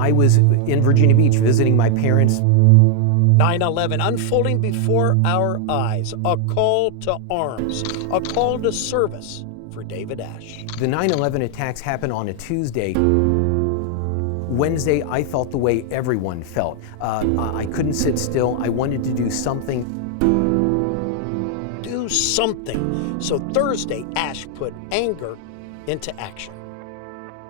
I was in Virginia Beach visiting my parents. 9/11 unfolding before our eyes, a call to arms, a call to service for David Ashe. The 9/11 attacks happened on a Tuesday. Wednesday, I felt the way everyone felt. I couldn't sit still. I wanted to do something. Do something. So Thursday, Ashe put anger into action.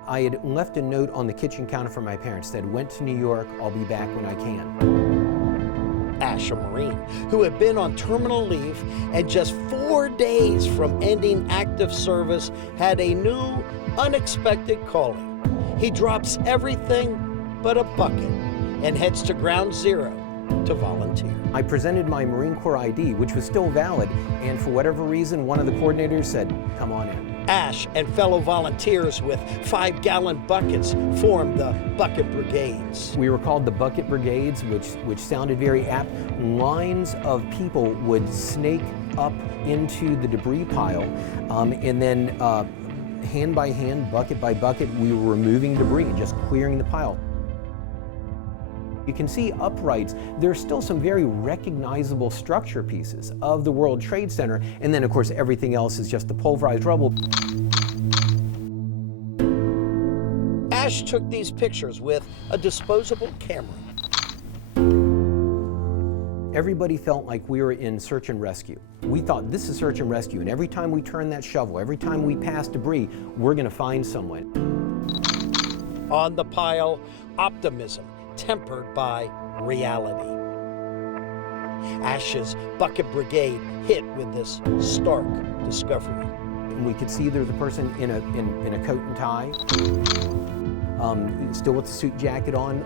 I had left a note on the kitchen counter for my parents that went to New York, I'll be back when I can. Ashe, a Marine who had been on terminal leave and just 4 days from ending active service, had a new, unexpected calling. He drops everything but a bucket and heads to Ground Zero to volunteer. I presented my Marine Corps ID, which was still valid, and for whatever reason, one of the coordinators said, come on in. Ashe and fellow volunteers with 5-gallon buckets formed the Bucket Brigades. We were called the Bucket Brigades, which sounded very apt. Lines of people would snake up into the debris pile, and then hand by hand, bucket by bucket, we were removing debris, just clearing the pile. You can see uprights, there's still some very recognizable structure pieces of the World Trade Center, and then of course everything else is just the pulverized rubble. Ashe took these pictures with a disposable camera. Everybody felt like we were in search and rescue. We thought this is search and rescue, and every time we turn that shovel, every time we pass debris, we're gonna find someone. On the pile, optimism tempered by reality. Ashe's Bucket Brigade hit with this stark discovery. And we could see there was a person in a coat and tie, still with the suit jacket on,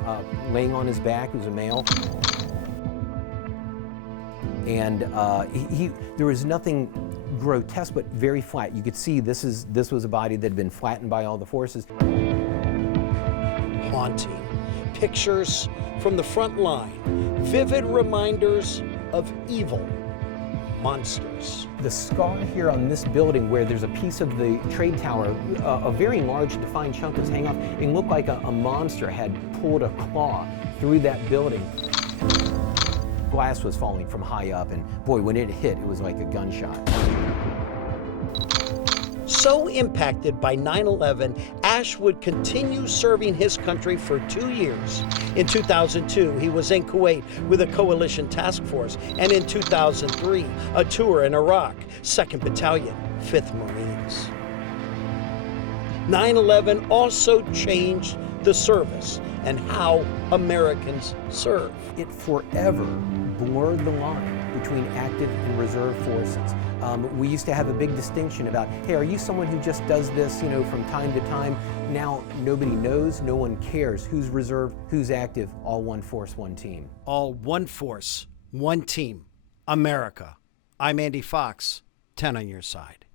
laying on his back. It was a male. And there was nothing grotesque, but very flat. You could see this was a body that had been flattened by all the forces. Haunting. Pictures from the front line, vivid reminders of evil monsters. The scar here on this building where there's a piece of the trade tower, a very large defined chunk is hanging off, it looked like a monster had pulled a claw through that building. Glass was falling from high up, and boy, when it hit, it was like a gunshot. So impacted by 9/11, Ashe would continue serving his country for 2 years. In 2002, he was in Kuwait with a coalition task force, and in 2003, a tour in Iraq, 2nd Battalion, 5th Marines. 9/11 also changed the service and how Americans serve. It forever blurred the line between active and reserve forces. We used to have a big distinction about, hey, are you someone who just does this, from time to time? Now nobody knows, no one cares who's reserve, who's active, all one force, one team. All one force, one team, America. I'm Andy Fox, 10 on your side.